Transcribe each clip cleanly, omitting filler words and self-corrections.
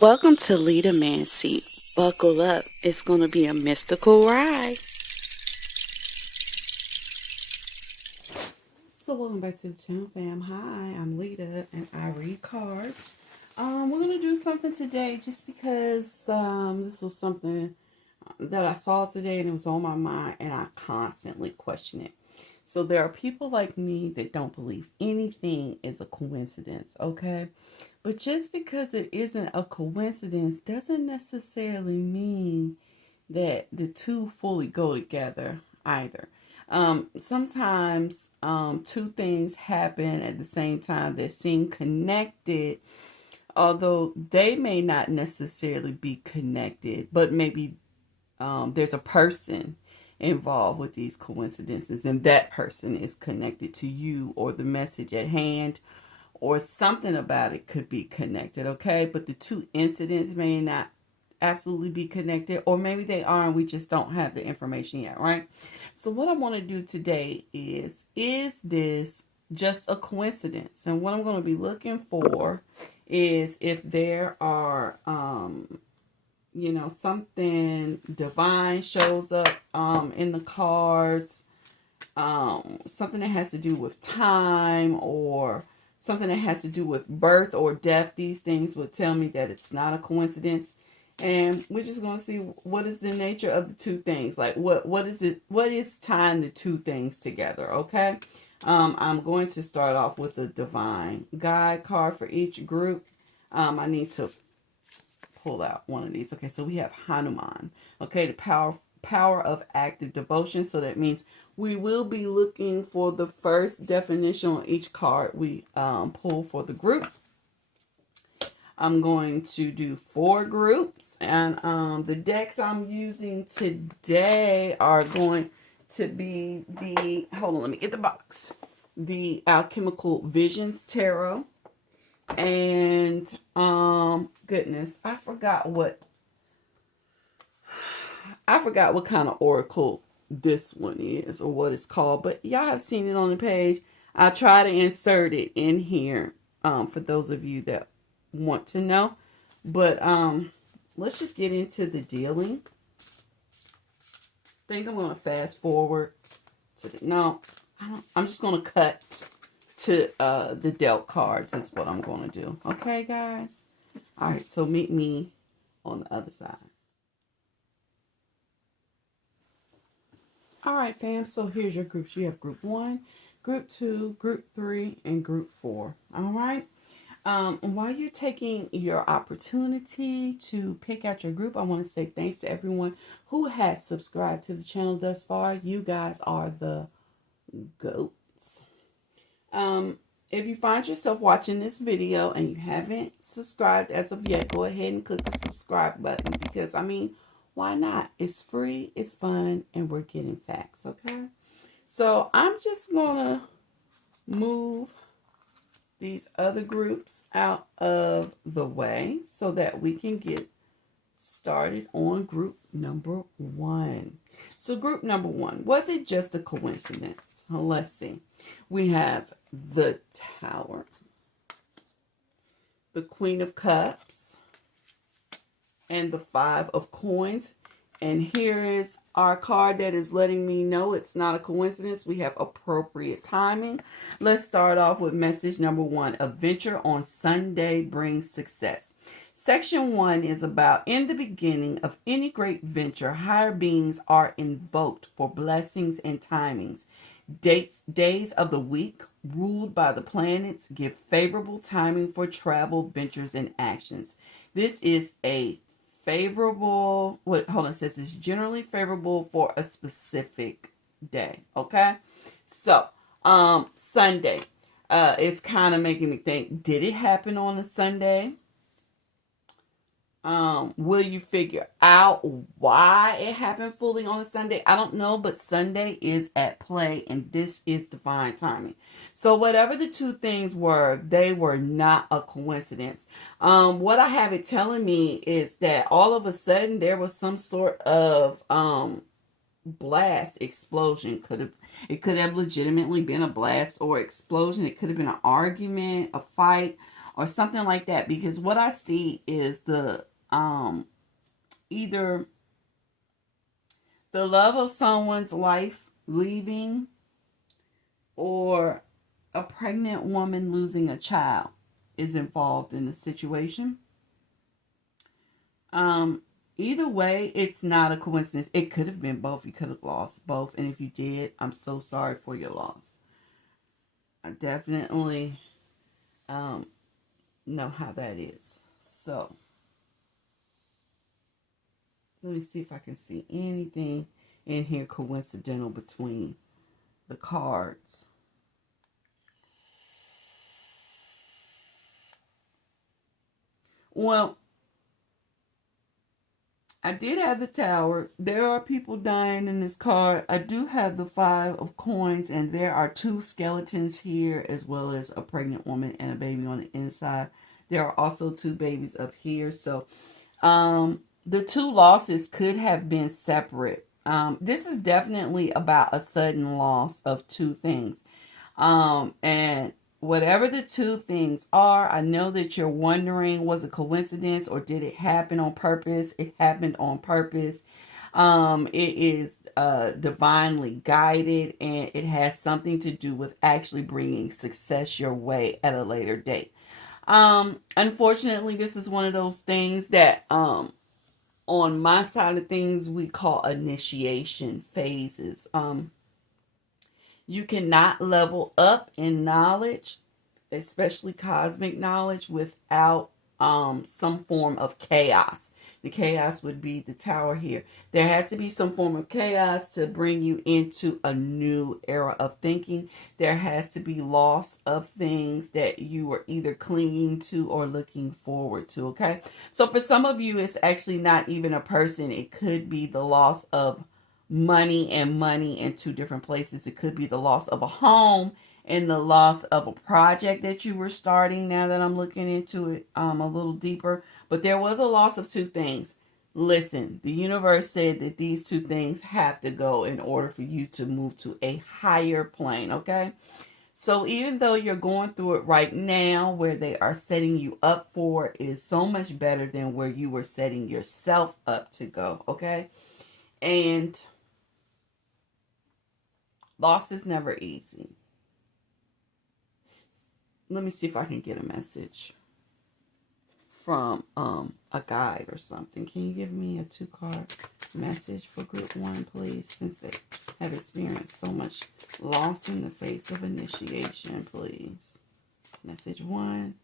Welcome to Leader Man Seat. Buckle up, it's going to be a mystical ride. So welcome back to the channel, fam. Hi, I'm Lita and I read cards. We're going to do something today just because this was something that I saw today and it was on my mind and I constantly question it. So there are people like me that don't believe anything is a coincidence, okay? But just because it isn't a coincidence doesn't necessarily mean that the two fully go together either. Sometimes two things happen at the same time that seem connected, although they may not necessarily be connected, but maybe there's a person involved with these coincidences, and that person is connected to you or the message at hand, or something about it could be connected, okay? But the two incidents may not absolutely be connected, or maybe they are and we just don't have the information yet, right? So what I want to do today is this just a coincidence? And what I'm going to be looking for is if there are something divine shows up in the cards, something that has to do with time, or something that has to do with birth or death. These things would tell me that it's not a coincidence. And we're just going to see what is the nature of the two things. Like what is it? What is tying the two things together? Okay. I'm going to start off with a divine guide card for each group. I need to pull out one of these. Okay, so we have Hanuman. Okay, the power of active devotion. So that means we will be looking for the first definition on each card we pull for the group. I'm going to do 4 groups, and the decks I'm using today are going to be the, hold on, let me get the box, the Alchemical Visions Tarot. And goodness, I forgot what kind of oracle this one is, or what it's called, but y'all have seen it on the page. I try to insert it in here for those of you that want to know. But let's just get into the dealing. I think I'm going to fast forward to the, no, I'm just going to cut to the dealt cards is what I'm going to do. Okay, guys? All right, so meet me on the other side. All right, fam, so here's your groups. You have group 1, group 2, group 3, and group 4. All right? While you're taking your opportunity to pick out your group, I want to say thanks to everyone who has subscribed to the channel thus far. You guys are the GOATs. If you find yourself watching this video and you haven't subscribed as of yet, go ahead and click the subscribe button, because, I mean, why not? It's free, it's fun, and we're getting facts, okay? So I'm just going to move these other groups out of the way so that we can get started on group number 1. So group number 1, was it just a coincidence? Well, let's see. We have the Tower, the Queen of Cups, and the 5 of Coins. And here is our card that is letting me know it's not a coincidence. We have appropriate timing. Let's start off with message number 1. A venture on Sunday brings success. Section 1 is about, in the beginning of any great venture, higher beings are invoked for blessings and timings. Days of the week ruled by the planets give favorable timing for travel, ventures, and actions. This is a favorable, hold on, it says it's generally favorable for a specific day. Okay, so Sunday is kind of making me think, did it happen on a Sunday? Will you figure out why it happened fully on a Sunday? I don't know, but Sunday is at play, and this is divine timing. So whatever the two things were, they were not a coincidence. What I have it telling me is that all of a sudden there was some sort of blast, explosion. It could have legitimately been a blast or explosion. It could have been an argument, a fight, or something like that. Because what I see is the either the love of someone's life leaving, or a pregnant woman losing a child is involved in the situation. Um, Either way, it's not a coincidence. It could have been both. You could have lost both, and if you did, I'm so sorry for your loss. I definitely um, know how that is. So let me see if I can see anything in here coincidental between the cards. Well, I did have the Tower. There are people dying in this card. I do have the Five of Coins, and there are two skeletons here, as well as a pregnant woman and a baby on the inside. There are also two babies up here. So the two losses could have been separate. This is definitely about a sudden loss of two things. And whatever the two things are, I know that you're wondering, was it coincidence or did it happen on purpose? It happened on purpose. It is divinely guided, and it has something to do with actually bringing success your way at a later date. Unfortunately, this is one of those things that on my side of things we call initiation phases. You cannot level up in knowledge, especially cosmic knowledge, without some form of chaos. The chaos would be the Tower here. There has to be some form of chaos to bring you into a new era of thinking. There has to be loss of things that you were either clinging to or looking forward to, okay? So for some of you, it's actually not even a person. It could be the loss of money and money in two different places. It could be the loss of a home and the loss of a project that you were starting, now that I'm looking into it a little deeper. But there was a loss of two things. Listen, the universe said that these two things have to go in order for you to move to a higher plane, okay? So even though you're going through it right now, where they are setting you up for is so much better than where you were setting yourself up to go, okay? And loss is never easy. Let me see if I can get a message from a guide or something. Can you give me a 2-card message for group 1, please, since they have experienced so much loss in the face of initiation, please? Message 1.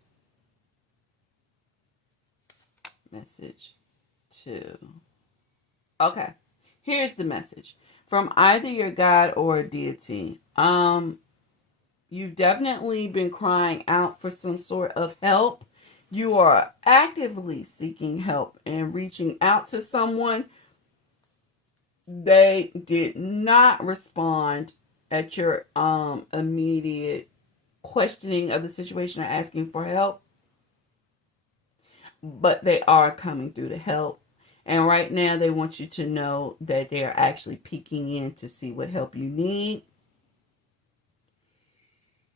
Message 2. Okay. Here's the message from either your God or a deity. You've definitely been crying out for some sort of help. You are actively seeking help and reaching out to someone. They did not respond at your immediate questioning of the situation or asking for help, but they are coming through to help. And right now they want you to know that they are actually peeking in to see what help you need.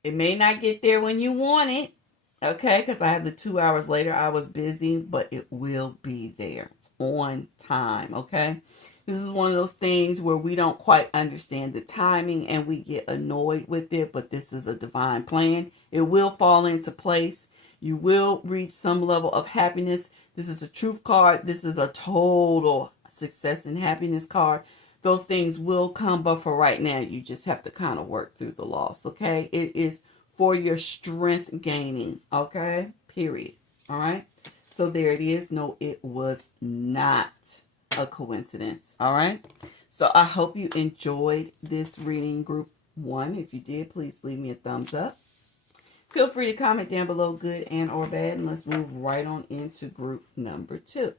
It may not get there when you want it, okay? Because I have the 2 hours later. I was busy, but it will be there on time, okay? This is one of those things where we don't quite understand the timing and we get annoyed with it, but this is a divine plan. It will fall into place. You will reach some level of happiness. This is a truth card. This is a total success and happiness card. Those things will come, but for right now, you just have to kind of work through the loss, okay? It is for your strength gaining, okay? Period. All right? So there it is. No, it was not a coincidence, all right? So I hope you enjoyed this reading, group 1. If you did, please leave me a thumbs up. Feel free to comment down below, good and or bad, and let's move right on into group number 2.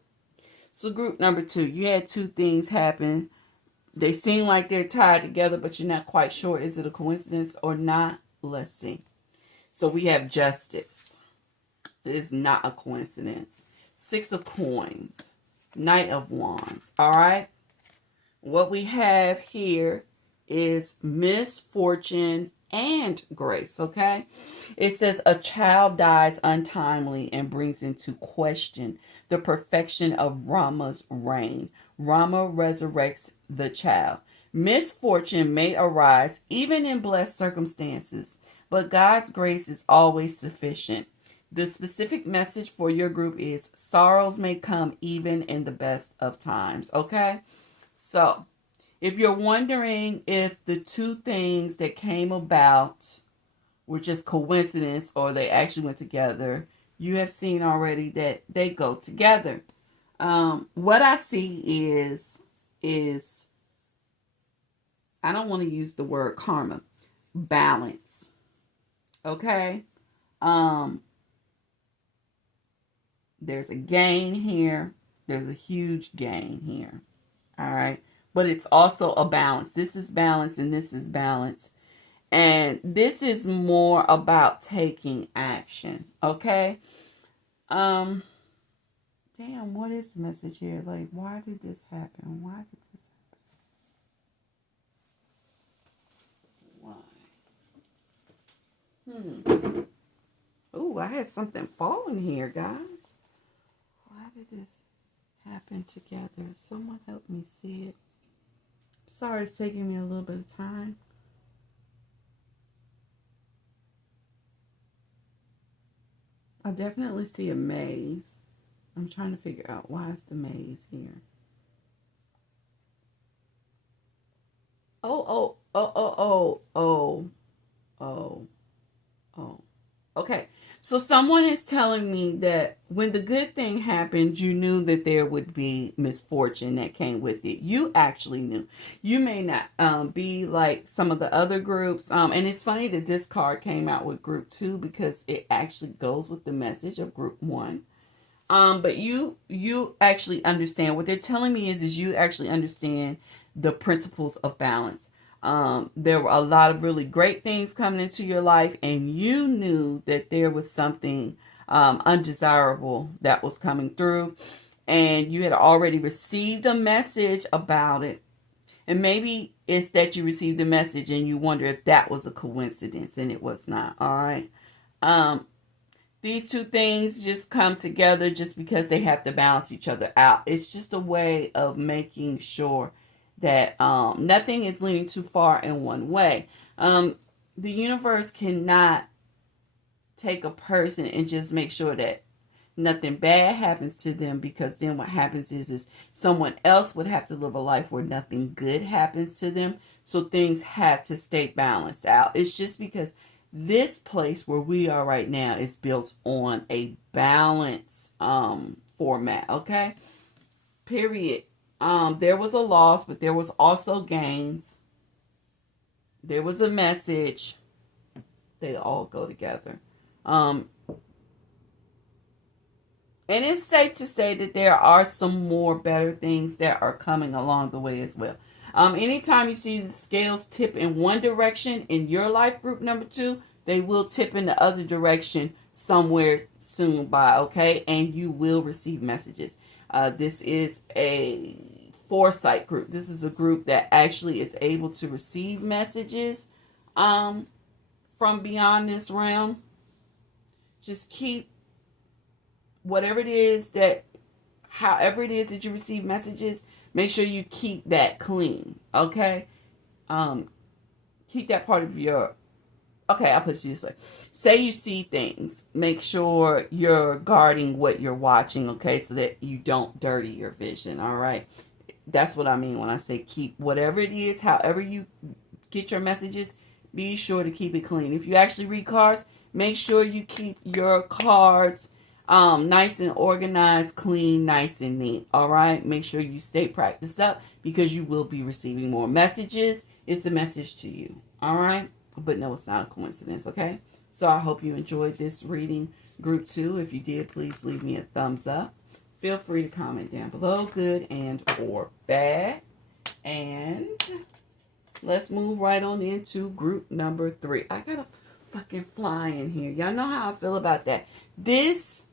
So group number 2, you had two things happen. They seem like they're tied together, but you're not quite sure. Is it a coincidence or not? Let's see. So we have justice. It is not a coincidence. 6 of Coins. Knight of Wands. All right. What we have here is misfortune and grace, okay? It says a child dies untimely and brings into question the perfection of Rama's reign. Rama resurrects the child. Misfortune may arise even in blessed circumstances, but God's grace is always sufficient. The specific message for your group is sorrows may come even in the best of times, okay? So, if you're wondering if the two things that came about were just coincidence or they actually went together, you have seen already that they go together. What I see is I don't want to use the word karma, balance. Okay? There's a gain here. There's a huge gain here. All right? But it's also a balance. This is balance and this is balance. And this is more about taking action. Okay? Damn, what is the message here? Like, why did this happen? Why did this happen? Why? Oh, I had something falling here, guys. Why did this happen together? Someone help me see it. Sorry, it's taking me a little bit of time. I definitely see a maze. I'm trying to figure out why is the maze here. Oh. Okay. So someone is telling me that when the good thing happened, you knew that there would be misfortune that came with it. You actually knew. You may not be like some of the other groups. And it's funny that this card came out with group 2 because it actually goes with the message of group 1. But you actually understand what they're telling me is you actually understand the principles of balance. There were a lot of really great things coming into your life, and you knew that there was something undesirable that was coming through, and you had already received a message about it. And maybe it's that you received the message and you wonder if that was a coincidence, and it was not. All right. These two things just come together just because they have to balance each other out. It's just a way of making sure that nothing is leaning too far in one way. The universe cannot take a person and just make sure that nothing bad happens to them, because then what happens is someone else would have to live a life where nothing good happens to them. So things have to stay balanced out. It's just because this place where we are right now is built on a balance format, okay? Period. There was a loss, but there was also gains. There was a message. They all go together. And it's safe to say that there are some more better things that are coming along the way as well. Anytime you see the scales tip in one direction in your life group number 2, they will tip in the other direction somewhere soon by, okay? And you will receive messages. This is a foresight group. This is a group that actually is able to receive messages from beyond this realm. Just keep whatever it is that, however it is that you receive messages, make sure you keep that clean, okay? Keep that part of your, okay, I'll put it this way. Say you see things, make sure you're guarding what you're watching, okay, so that you don't dirty your vision, all right? That's what I mean when I say keep whatever it is, however you get your messages, be sure to keep it clean. If you actually read cards, make sure you keep your cards nice and organized, clean, nice and neat. All right. Make sure you stay practiced up, because you will be receiving more messages. It's the message to you. All right. But no, it's not a coincidence. Okay. So I hope you enjoyed this reading, group 2. If you did, please leave me a thumbs up. Feel free to comment down below, good and or bad. And let's move right on into group number 3. I got a fucking fly in here. Y'all know how I feel about that. This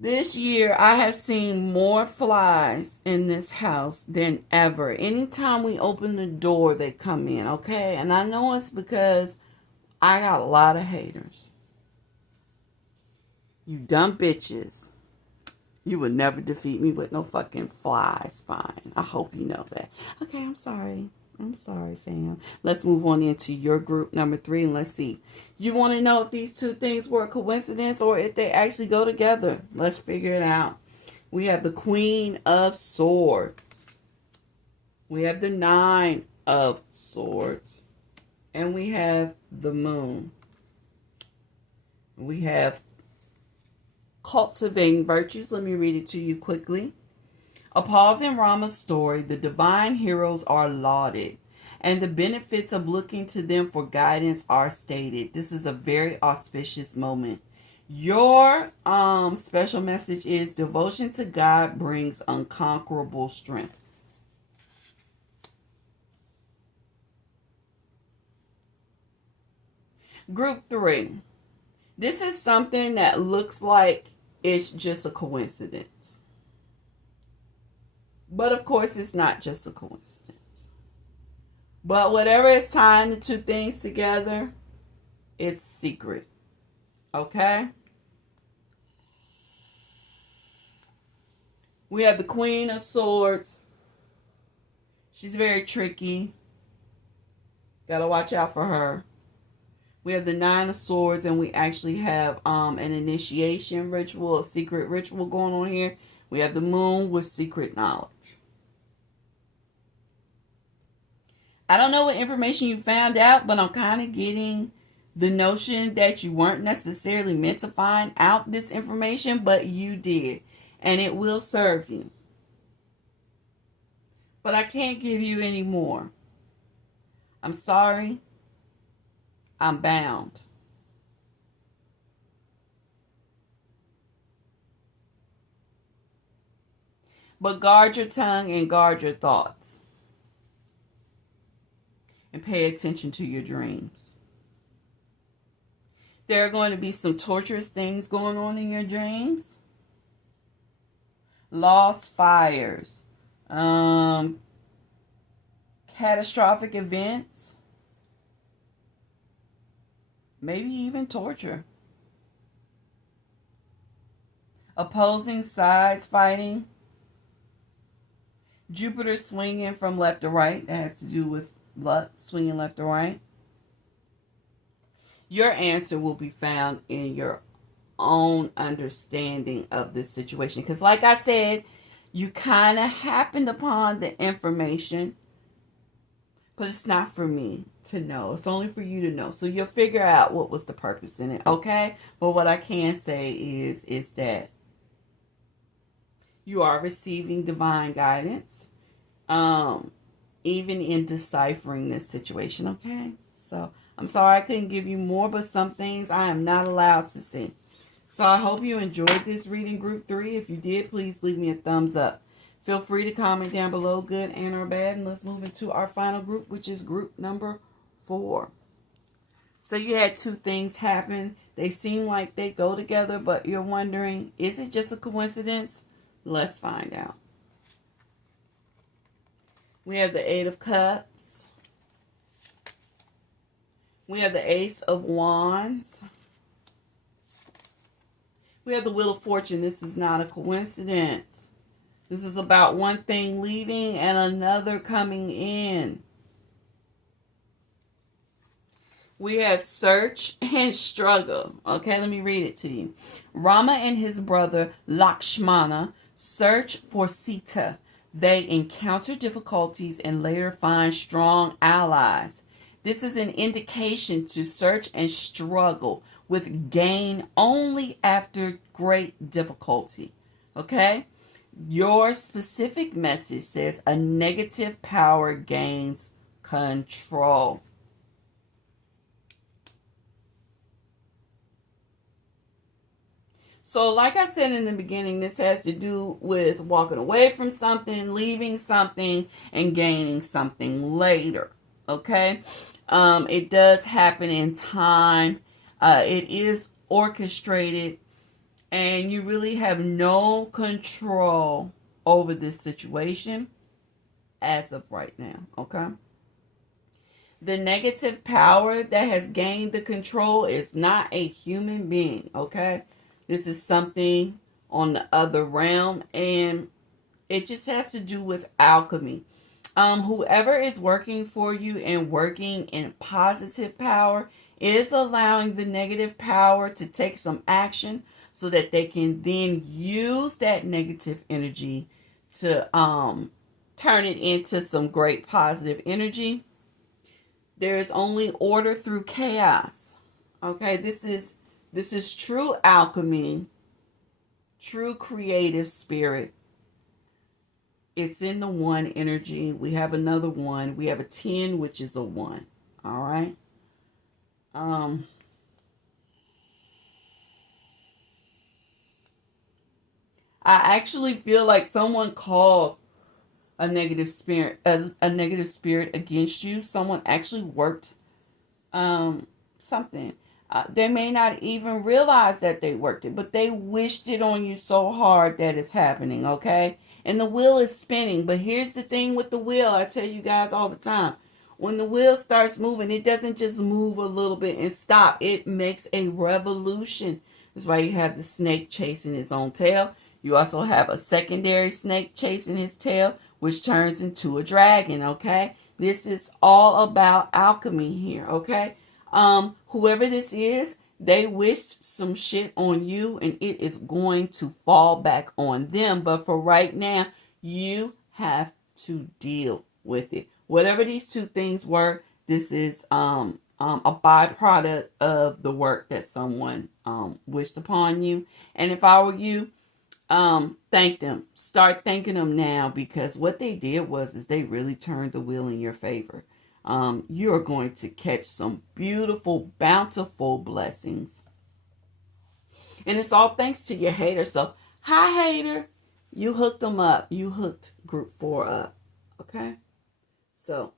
This year, I have seen more flies in this house than ever. Anytime we open the door, they come in, okay? And I know it's because I got a lot of haters. You dumb bitches. You would never defeat me with no fucking fly spine. I hope you know that. Okay, I'm sorry. I'm sorry, fam. Let's move on into your group number 3 and let's see. You want to know if these two things were a coincidence or if they actually go together. Let's figure it out. We have the Queen of Swords. We have the Nine of Swords. And we have the Moon. We have cultivating virtues. Let me read it to you quickly. A pause in Rama's story, the divine heroes are lauded, and the benefits of looking to them for guidance are stated. This is a very auspicious moment. Your special message is devotion to God brings unconquerable strength. Group 3. This is something that looks like it's just a coincidence. But of course, it's not just a coincidence. But whatever is tying the two things together, it's secret. Okay? We have the Queen of Swords. She's very tricky. Gotta watch out for her. We have the Nine of Swords, and we actually have an initiation ritual, a secret ritual going on here. We have the Moon with secret knowledge. I don't know what information you found out, but I'm kind of getting the notion that you weren't necessarily meant to find out this information, but you did. And it will serve you. But I can't give you any more. I'm sorry. I'm bound. But guard your tongue and guard your thoughts. And pay attention to your dreams. There are going to be some torturous things going on in your dreams. Lost fires. Catastrophic events. Maybe even torture. Opposing sides fighting. Jupiter swinging from left to right. That has to do with luck, swinging left to right. Your answer will be found in your own understanding of this situation. Because like I said, you kind of happened upon the information, but it's not for me to know. It's only for you to know. So you'll figure out what was the purpose in it, okay? But what I can say is that you are receiving divine guidance, even in deciphering this situation, okay? So I'm sorry I couldn't give you more, but some things I am not allowed to see. So I hope you enjoyed this reading, Group 3. If you did, please leave me a thumbs up. Feel free to comment down below, good and or bad. And let's move into our final group, which is group number 4. So you had two things happen. They seem like they go together, but you're wondering, is it just a coincidence? Let's find out. We have the Eight of Cups. We have the Ace of Wands. We have the Wheel of Fortune. This is not a coincidence. This is about one thing leaving and another coming in. We have search and struggle. Okay, let me read it to you. Rama and his brother Lakshmana search for Sita. They encounter difficulties and later find strong allies. This is an indication to search and struggle with gain only after great difficulty. Okay? Your specific message says a negative power gains control. So like I said in the beginning, this has to do with walking away from something, leaving something, and gaining something later. Okay? It does happen in time. It is orchestrated And you really have no control over this situation as of right now, okay? The negative power that has gained the control is not a human being, okay? This is something on the other realm, and it just has to do with alchemy. Whoever is working for you and working in positive power is allowing the negative power to take some action so that they can then use that negative energy to turn it into some great positive energy. There is only order through chaos. Okay, this is true alchemy, true creative spirit. It's in the one energy. We have another one. We have a 10, which is a 1. All right. I actually feel like someone called a negative spirit against you. Someone actually worked something. They may not even realize that they worked it, but they wished it on you so hard that it's happening, okay? And the wheel is spinning. But here's the thing with the wheel. I tell you guys all the time. When the wheel starts moving, it doesn't just move a little bit and stop. It makes a revolution. That's why you have the snake chasing his own tail. You also have a secondary snake chasing his tail, which turns into a dragon, okay? This is all about alchemy here, okay? Whoever this is, they wished some shit on you and it is going to fall back on them. But for right now, you have to deal with it. Whatever these two things were, this is a byproduct of the work that someone wished upon you. And if I were you, thank them. Start thanking them now, because what they did was is they really turned the wheel in your favor. You are going to catch some beautiful, bountiful blessings. And it's all thanks to your hater. So, hi, hater. You hooked them up. You hooked group 4 up. Okay? So,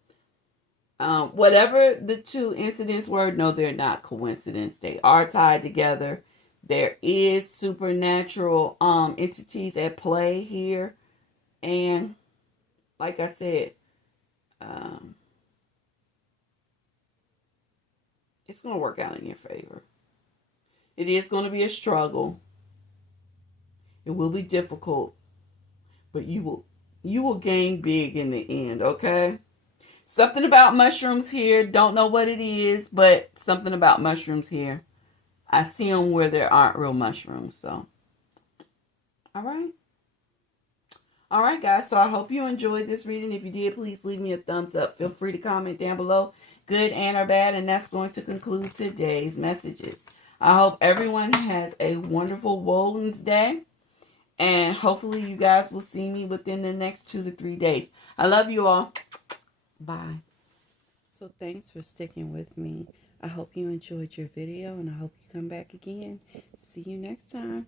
whatever the two incidents were, no, they're not coincidence. They are tied together. There is supernatural entities at play here. And like I said, it's going to work out in your favor. It is going to be a struggle. It will be difficult, but you will gain big in the end, okay? Something about mushrooms here. Don't know what it is, but something about mushrooms here. I see them where there aren't real mushrooms, so. All right. All right, guys. So I hope you enjoyed this reading. If you did, please leave me a thumbs up. Feel free to comment down below, good and or bad. And that's going to conclude today's messages. I hope everyone has a wonderful Woden's Day. And hopefully you guys will see me within the next 2 to 3 days. I love you all. Bye. So thanks for sticking with me. I hope you enjoyed your video, and I hope you come back again. See you next time.